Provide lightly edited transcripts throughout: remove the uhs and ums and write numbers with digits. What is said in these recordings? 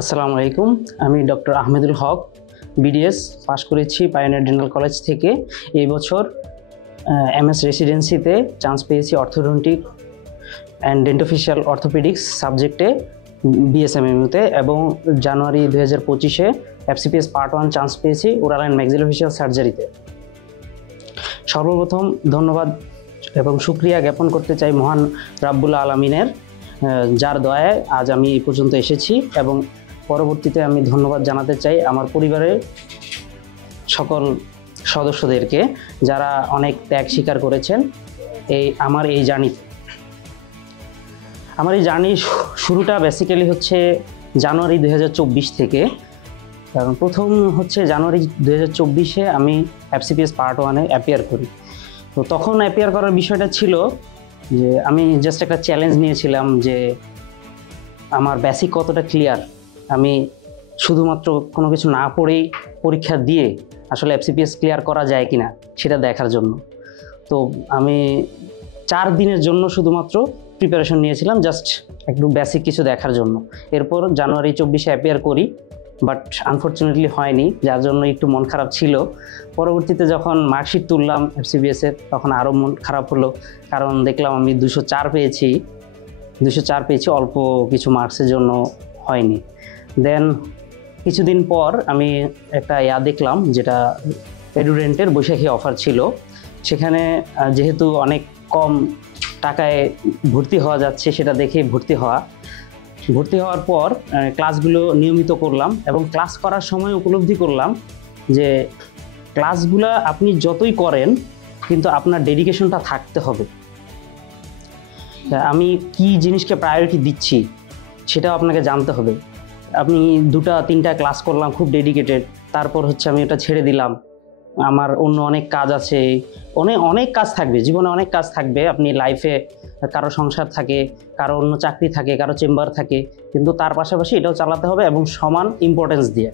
আসসালামু আলাইকুম, আমি ডক্টর আহমেদুল হক, বিডিএস পাশ করেছি পায়োনিয়ার ডেন্টাল কলেজ থেকে। এই বছর এমএস রেসিডেন্সিতে চান্স পেয়েছি অর্থোডন্টিক অ্যান্ড ডেন্টোফেশিয়াল অর্থোপেডিক্স সাবজেক্টে বিএসএমএমইউতে, এবং জানুয়ারি 2025-এ এফসিপিএস পার্ট 1 চান্স পেয়েছি ওরাল অ্যান্ড ম্যাক্সিলোফেশিয়াল সার্জারিতে। সর্বপ্রথম ধন্যবাদ এবং শুকরিয়া জ্ঞাপন করতে চাই মহান রাব্বুল আলামিনের, যার দয়ায় আজ আমি এই পর্যন্ত এসেছি। এবং পরবর্তীতে আমি ধন্যবাদ জানাতে চাই আমার পরিবারের সকল সদস্যদেরকে, যারা অনেক ত্যাগ স্বীকার করেছেন আমার এই জার্নির শুরুটা বেসিক্যালি হচ্ছে জানুয়ারি 2024 থেকে। কারণ প্রথম হচ্ছে জানুয়ারি 2024-এ আমি এফসিপিএস পার্ট 1-এ অ্যাপিয়ার করি। তো তখন অ্যাপিয়ার করার বিষয়টা ছিল যে আমি জাস্ট একটা চ্যালেঞ্জ নিয়েছিলাম যে আমার বেসিক কতটা ক্লিয়ার, আমি শুধুমাত্র কোনো কিছু না পড়েই পরীক্ষা দিয়ে আসলে এফসিপিএস ক্লিয়ার করা যায় কিনা সেটা দেখার জন্য। তো আমি 4 দিনের জন্য শুধুমাত্র প্রিপারেশন নিয়েছিলাম, জাস্ট একটু বেসিক কিছু দেখার জন্য। এরপর জানুয়ারি 24-এ অ্যাপিয়ার করি, বাট আনফর্চুনেটলি হয়নি, যার জন্য একটু মন খারাপ ছিল। পরবর্তীতে যখন মার্কশিট তুললাম এফসিপিএসের, তখন আরও মন খারাপ হলো, কারণ দেখলাম আমি 204 পেয়েছি, অল্প কিছু মার্কসের জন্য হয়নি। দেন কিছুদিন পর আমি একটা দেখলাম, যেটা এডুডেন্টের বৈশাখী অফার ছিল। সেখানে যেহেতু অনেক কম টাকায় ভর্তি হওয়া যাচ্ছে, সেটা দেখে ভর্তি হওয়ার পর ক্লাসগুলো নিয়মিত করলাম, এবং ক্লাস করার সময় উপলব্ধি করলাম যে ক্লাসগুলো আপনি যতই করেন কিন্তু আপনার ডেডিকেশনটা থাকতে হবে। আমি কি জিনিসকে প্রায়োরিটি দিচ্ছি সেটাও আপনাকে জানতে হবে। আপনি 2-3টা ক্লাস করলাম খুব ডেডিকেটেড, তারপর হচ্ছে আমি এটা ছেড়ে দিলাম, আমার অন্য অনেক কাজ আছে, অনেক কাজ থাকবে, জীবনে অনেক কাজ থাকবে। আপনি লাইফে কারো সংসার থাকে, কারো অন্য চাকরি থাকে, কারো চেম্বার থাকে, কিন্তু তার পাশাপাশি এটাও চালাতে হবে এবং সমান ইম্পর্টেন্স দিয়ে।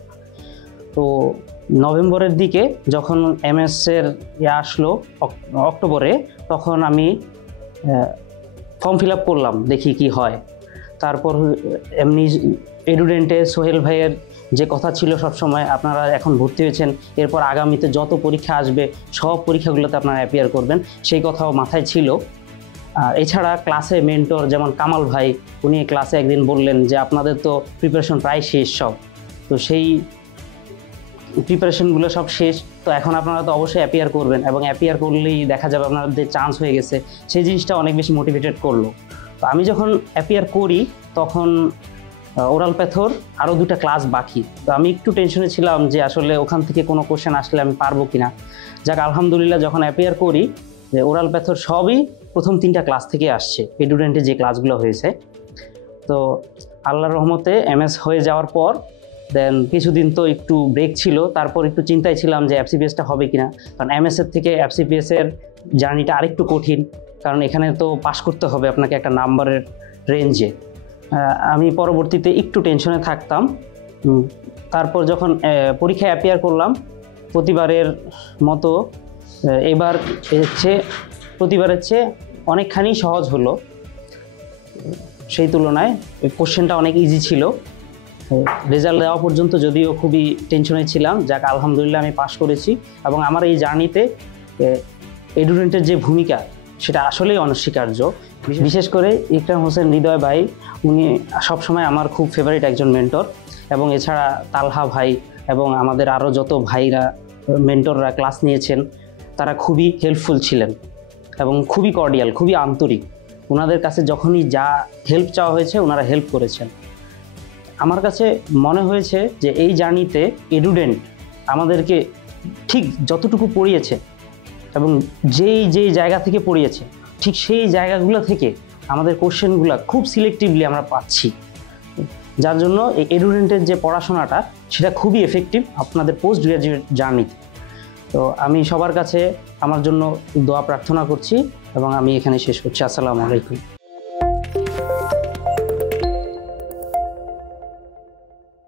তো নভেম্বরের দিকে যখন এমএসের আসলো অক্টোবরে, তখন আমি ফর্ম ফিল আপ করলাম, দেখি কি হয়। তারপর এমনি এডুডেন্টে সোহেল ভাইয়ের যে কথা ছিল সবসময়, আপনারা এখন ভর্তি হয়েছেন, এরপর আগামীতে যত পরীক্ষা আসবে সব পরীক্ষাগুলোতে আপনারা অ্যাপিয়ার করবেন, সেই কথাও মাথায় ছিল। এছাড়া ক্লাসে মেন্টর যেমন কামাল ভাই, উনি ক্লাসে একদিন বললেন যে আপনাদের তো প্রিপারেশন প্রায় শেষ সব, তো সেই প্রিপারেশনগুলো সব শেষ, তো এখন আপনারা তো অবশ্যই অ্যাপিয়ার করবেন, এবং অ্যাপিয়ার করলেই দেখা যাবে আপনাদের চান্স হয়ে গেছে। সেই জিনিসটা অনেক বেশি মোটিভেটেড করলো। তো আমি যখন অ্যাপিয়ার করি তখন ওরাল প্যাথর আরও 2টা ক্লাস বাকি। তো আমি একটু টেনশনে ছিলাম যে আসলে ওখান থেকে কোনো কোশ্চেন আসলে আমি পারবো কিনা। যাক, আলহামদুলিল্লাহ যখন অ্যাপিয়ার করি, যে ওরাল প্যাথর সবই প্রথম 3টা ক্লাস থেকে আসছে, এডুডেন্টে যে ক্লাসগুলো হয়েছে। তো আল্লাহর রহমতে এমএস হয়ে যাওয়ার পর দেন কিছুদিন তো একটু ব্রেক ছিল, তারপর একটু চিন্তায় ছিলাম যে এফসিপিএসটা হবে কিনা, কারণ এমএসের থেকে এফসিপিএসের জার্নিটা আরেকটু কঠিন, কারণ এখানে তো পাস করতে হবে আপনাকে একটা নাম্বারের রেঞ্জে। আমি পরবর্তীতে একটু টেনশনে থাকতাম। তারপর যখন পরীক্ষায় অ্যাপিয়ার করলাম, প্রতিবারের মতো এবার প্রতিবারের চেয়ে অনেকখানি সহজ হলো। সেই তুলনায় কোশ্চেনটা অনেক ইজি ছিল। রেজাল্ট দেওয়া পর্যন্ত যদিও খুবই টেনশনে ছিলাম, যাক আলহামদুলিল্লাহ আমি পাস করেছি। এবং আমার এই জার্নিতে এডুডেন্টের যে ভূমিকা সেটা আসলেই অনস্বীকার্য। বিশেষ করে ইকরাম হোসেন হৃদয় ভাই, উনি সবসময় আমার খুব ফেভারিট একজন মেন্টর, এবং এছাড়া তালহা ভাই এবং আমাদের আরও যত ভাইরা মেন্টররা ক্লাস নিয়েছেন, তারা খুবই হেল্পফুল ছিলেন এবং খুবই কর্ডিয়াল, খুবই আন্তরিক। ওনাদের কাছে যখনই যা হেল্প চাওয়া হয়েছে ওনারা হেল্প করেছেন। আমার কাছে মনে হয়েছে যে এই জার্নিতে এডুডেন্ট আমাদেরকে ঠিক যতটুকু পড়িয়েছে এবং যেই জায়গা থেকে পড়িয়েছে, ঠিক সেই জায়গাগুলো থেকে আমাদের কোশ্চেনগুলো খুব সিলেক্টিভলি আমরা পাচ্ছি, যার জন্য এই এডুডেন্টের যে পড়াশোনাটা সেটা খুবই এফেক্টিভ আপনাদের পোস্ট গ্র্যাজুয়েট জার্নিতে। তো আমি সবার কাছে আমার জন্য দোয়া প্রার্থনা করছি, এবং আমি এখানে শেষ করছি। আসসালামু আলাইকুম।